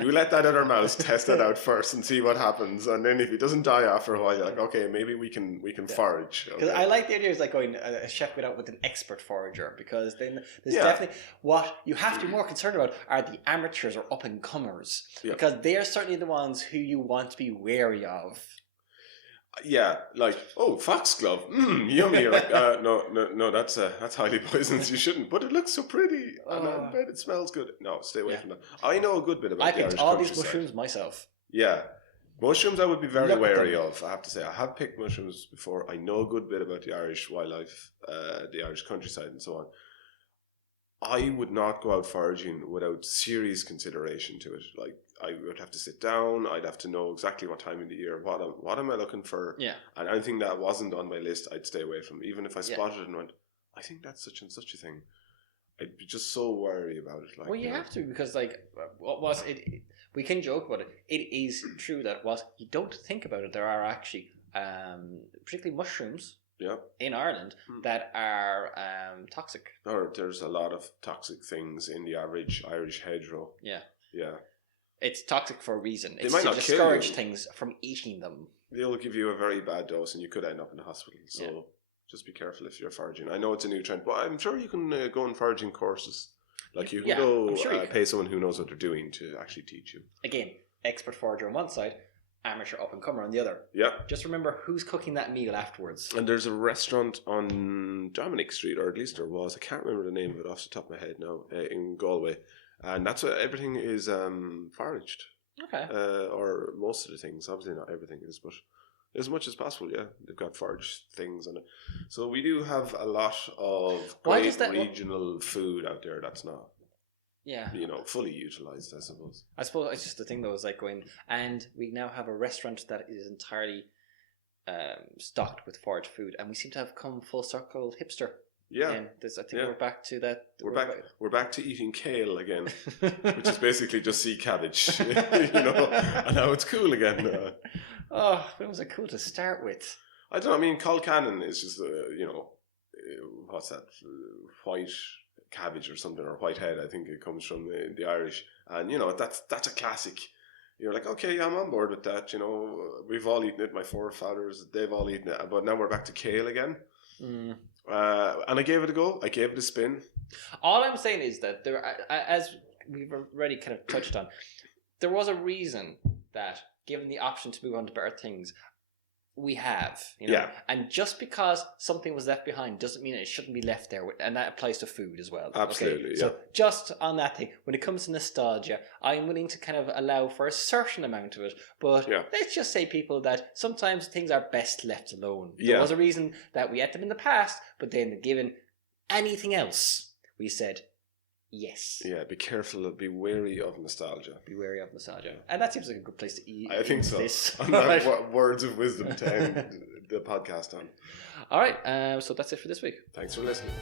You let that other mouse test that out first and see what happens, and then if he doesn't die after a while, you're like, okay, maybe we can forage. Because I like the idea of like going a chef went out with an expert forager, because then there's definitely what you have to be more concerned about are the amateurs or up and comers, because they're certainly the ones who you want to be wary of. Yeah, like, oh, foxglove, yummy. You're like, no, that's highly poisonous. You shouldn't. But it looks so pretty, and I bet it smells good. No, stay away from that. I know a good bit about. I picked all these mushrooms myself. Yeah, mushrooms I would be very wary of. I have to say, I have picked mushrooms before. I know a good bit about the Irish wildlife, the Irish countryside, and so on. I would not go out foraging without serious consideration to it. Like, I would have to sit down. I'd have to know exactly what time of the year, what am I looking for. Yeah. And anything that wasn't on my list, I'd stay away from. Even if I spotted it and went, I think that's such and such a thing, I'd be just so wary about it. Like, well, you have to, because like, what was it? We can joke about it. It is true that whilst you don't think about it, there are actually, particularly mushrooms. Yeah. In Ireland, that are toxic. Or there's a lot of toxic things in the average Irish hedgerow. Yeah. Yeah. It's toxic for a reason. It's to discourage things from eating them. They'll give you a very bad dose and you could end up in the hospital. So just be careful if you're foraging. I know it's a new trend, but I'm sure you can go on foraging courses. Like you can Yeah, go I'm sure you can. pay someone who knows what they're doing to actually teach you. Again, expert forager on one side, amateur up and comer on the other. Yeah. Just remember who's cooking that meal afterwards. And there's a restaurant on Dominic Street, or at least there was. I can't remember the name of it off the top of my head now, in Galway. And that's what everything is foraged. Okay. Or most of the things. Obviously not everything is, but as much as possible, yeah. They've got foraged things on it. So we do have a lot of great regional food out there that's not, fully utilised, I suppose. I suppose it's just the thing though, is like going, and we now have a restaurant that is entirely stocked with foraged food, and we seem to have come full circle hipster. Yeah. And I think we're back to that. We're back to eating kale again, which is basically just sea cabbage, and now it's cool again. When was it cool to start with? I don't know. I mean, Colcannon is just, what's that? White cabbage or something, or white head. I think it comes from the Irish, and that's a classic. You're like, okay, yeah, I'm on board with that. We've all eaten it. My forefathers, they've all eaten it, but now we're back to kale again. Mm. And I gave it a go. I gave it a spin. All I'm saying is that there, as we've already kind of touched on, there was a reason that, given the option to move on to better things, we have. And just because something was left behind doesn't mean it shouldn't be left there, and that applies to food as well. Absolutely. Okay? Yeah. So just on that thing, when it comes to nostalgia, I'm willing to kind of allow for a certain amount of it, but let's just say, people, that sometimes things are best left alone. There was a reason that we ate them in the past, but then given anything else, we said yes. Yeah, be careful, be wary of nostalgia. Be wary of nostalgia. And that seems like a good place to eat. I think so. This. What words of wisdom to end the podcast on. All right, so that's it for this week. Thanks for listening.